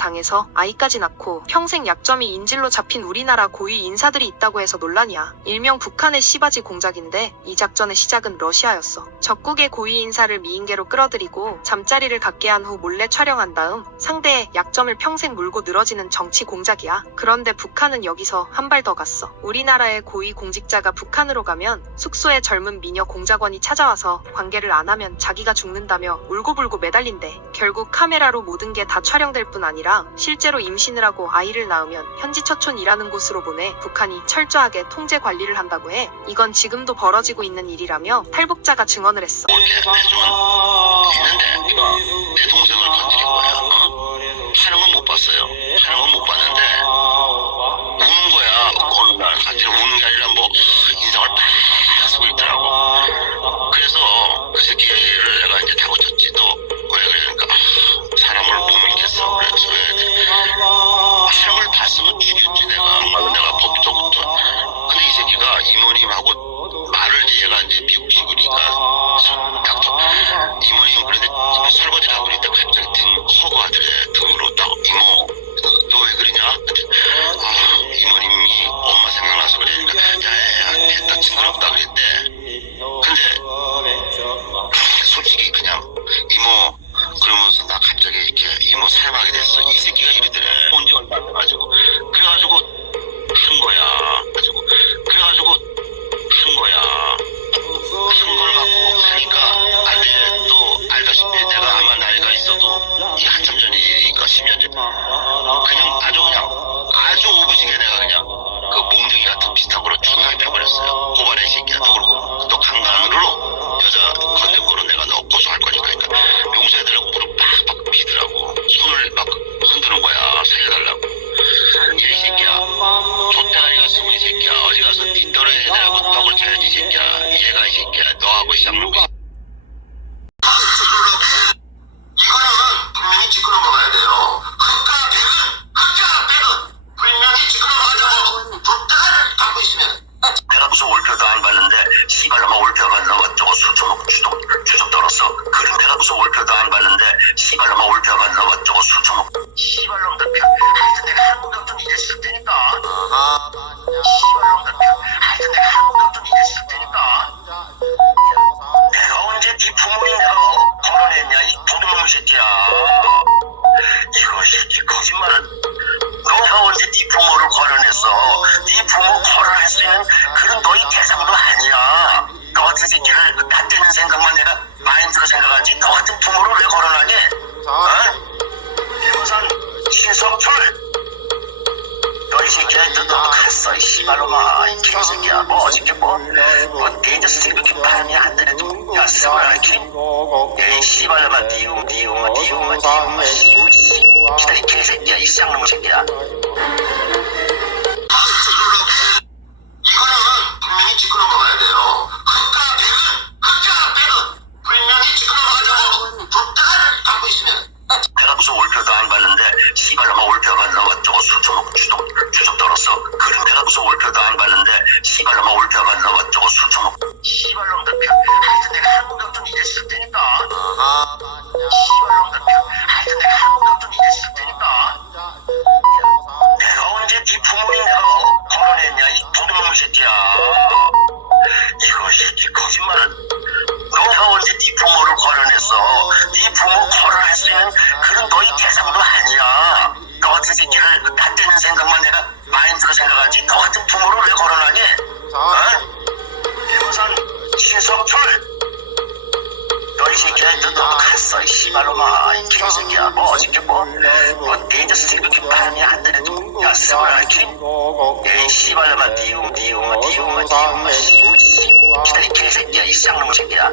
당해서 아이까지 낳고 평생 약점이 인질로 잡힌 우리나라 고위 인사들이 있다고 해서 논란이야. 일명 북한의 씨바지 공작인데 이 작전의 시작은 러시아였어. 적국의 고위 인사를 미인계로 끌어들이고 잠자리를 갖게 한 후 몰래 촬영한 다음 상대의 약점을 평생 물고 늘어지는 정치 공작이야. 그런데 북한은 여기서 한 발 더 갔어. 우리나라의 고위 공직자가 북한으로 가면 숙소에 젊은 미녀 공작원이 찾아와서 관계를 안 하면 자기가 죽는다며 울고불고 매달린대. 결국 카메라로 모든 게 다 촬영될 뿐 아니라 실제로 임신을 하고 아이를 낳으면 현지 처촌 일하는 곳으로 보내 북한이 철저하게 통제 관리를 한다고 해. 이건 지금도 벌어지고 있는 일이라며 탈북자가 증언을 했어. 몽둥이 같은 비슷한 거로 존나 펴버렸어요. 고발의 새끼야. 너 그러고 너 강간으로 여자 건드거로 내가 너 고소할 거니까. 그러니까 용서해달라고 무릎 팍팍 비더라고. 손을 막 흔드는 거야. 살려달라고. 이 새끼야. 족대가리가 쓰고 이 새끼야. 어디 가서 니 떨어내라고 떡을 쳐야지 안 봤는데 시발로만 올표가 넣어가지고 수천억 주도 주접 떨었어. 그럼 내가 무슨 올표도 안 봤는데 시발로만 올표가 넣어가지고 수천억 마인드로 생각하지. 너 같은 부모를 왜 걸어나니? 어? 대모산 신성철. 너희 새끼야 너 너도 갔어 이 씨발로마 이 개새끼야. 뭐 어저께 뭐뭐 데이저스 이렇게 발음이 안 되네도 야 스바라킨 에이 씨발로마 니움 니움 니움 니움 씨 씨. 기다 이 개새끼야 이 쌍놈의 새끼야 거짓말을 너가 언제 네 부모를 걸어냈어 네 부모 걸어낼 수 있는 그런 너희 대상도 아니야. 너 같은 새끼를 갓되는 생각만 내가 마인드로 생각하지. 너 같은 부모를 왜 걸어나니? 어? 대모산 신성철 너희 새끼야 너 너도 갔어 이 씨발로마 이 개새끼야 뭐 어저께 뭐뭐 데이저스 이렇게 발음이 안 되네도 야 스바라킨 에이 씨발로마 니움 니움 니움 니움 씨 씨. 기다 이 개새끼야 이 쌍놈의 새끼야